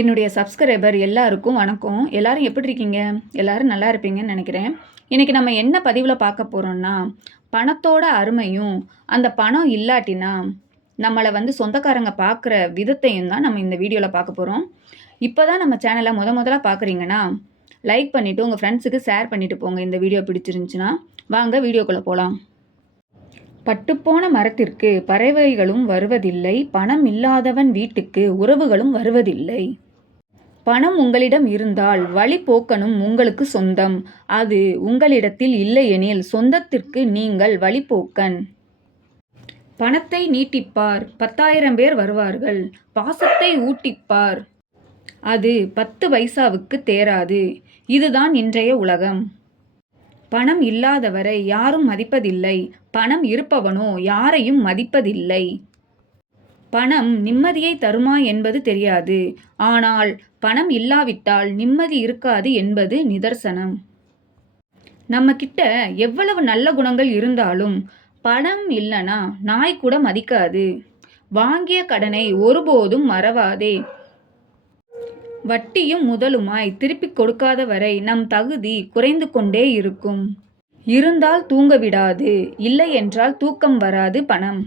என்னுடைய சப்ஸ்கிரைபர் எல்லாருக்கும் வணக்கம். எல்லாரும் எப்படி இருக்கீங்க? எல்லாரும் நல்லா இருப்பீங்கன்னு நினைக்கிறேன். இன்னைக்கு நம்ம என்ன பதிவில் பார்க்க போகிறோம்னா, பணத்தோட அருமையும், அந்த பணம் இல்லாட்டினா நம்மளை சொந்தக்காரங்க பார்க்குற விதத்தையும் தான் நம்ம இந்த வீடியோவில் பார்க்க போகிறோம். இப்போ தான் நம்ம சேனலை முதல்ல பார்க்குறீங்கன்னா, லைக் பண்ணிவிட்டு உங்கள் ஃப்ரெண்ட்ஸுக்கு ஷேர் பண்ணிவிட்டு போங்க. இந்த வீடியோ பிடிச்சிருந்துச்சுன்னா வாங்க வீடியோக்குள்ளே போகலாம். பட்டுப்போன மரத்திற்கு பறவைகளும் வருவதில்லை, பணம் இல்லாதவன் வீட்டுக்கு உறவுகளும் வருவதில்லை. பணம் உங்களிடம் இருந்தால் வழிபோக்கனும் உங்களுக்கு சொந்தம். அது உங்களிடத்தில் இல்லையெனில் சொந்தத்திற்கு நீங்கள் வழிபோக்கன். பணத்தை நீட்டிப்பார், 10,000 பேர் வருவார்கள். பாசத்தை ஊட்டிப்பார், அது 10 பைசாவுக்கு தேராது. இதுதான் இன்றைய உலகம். பணம் இல்லாதவரை யாரும் மதிப்பதில்லை, பணம் இருப்பவனோ யாரையும் மதிப்பதில்லை. பணம் நிம்மதியை தருமா என்பது தெரியாது, ஆனால் பணம் இல்லாவிட்டால் நிம்மதி இருக்காது என்பது நிதர்சனம். நம்ம கிட்ட எவ்வளவு நல்ல குணங்கள் இருந்தாலும் பணம் இல்லைன்னா நாய் கூட மதிக்காது. வாங்கிய கடனை ஒருபோதும் மறவாதே. வட்டியும் முதலுமாய் திருப்பி கொடுக்காத வரை நம் தகுதி குறைந்து கொண்டே இருக்கும். இருந்தால் தூங்க விடாது, இல்லை என்றால் தூக்கம் வராது பணம்.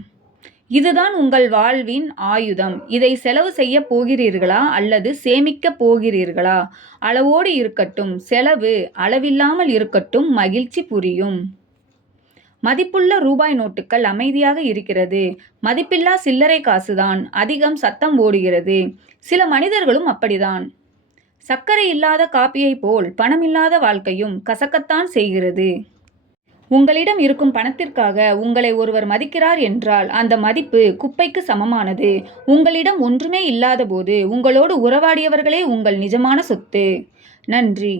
இதுதான் உங்கள் வாழ்வின் ஆயுதம். இதை செலவு செய்ய போகிறீர்களா அல்லது சேமிக்க போகிறீர்களா? அளவோடு இருக்கட்டும், செலவு அளவில்லாமல் இருக்கட்டும், மகிழ்ச்சி புரியும். மதிப்புள்ள ரூபாய் நோட்டுகள் அமைதியாக இருக்கிறது. மதிப்பில்லா சில்லறை காசுதான் அதிகம் சத்தம் ஓடுகிறது. சில மனிதர்களும் அப்படிதான். சர்க்கரை இல்லாத காப்பியை போல் பணமில்லாத வாழ்க்கையும் கசக்கத்தான் செய்கிறது. உங்களிடம் இருக்கும் பணத்திற்காக உங்களை ஒருவர் மதிக்கிறார் என்றால் அந்த மதிப்பு குப்பைக்கு சமமானது. உங்களிடம் ஒன்றுமே இல்லாத போது உங்களோடு உறவாடியவர்களே உங்கள் நிஜமான சொத்து. நன்றி.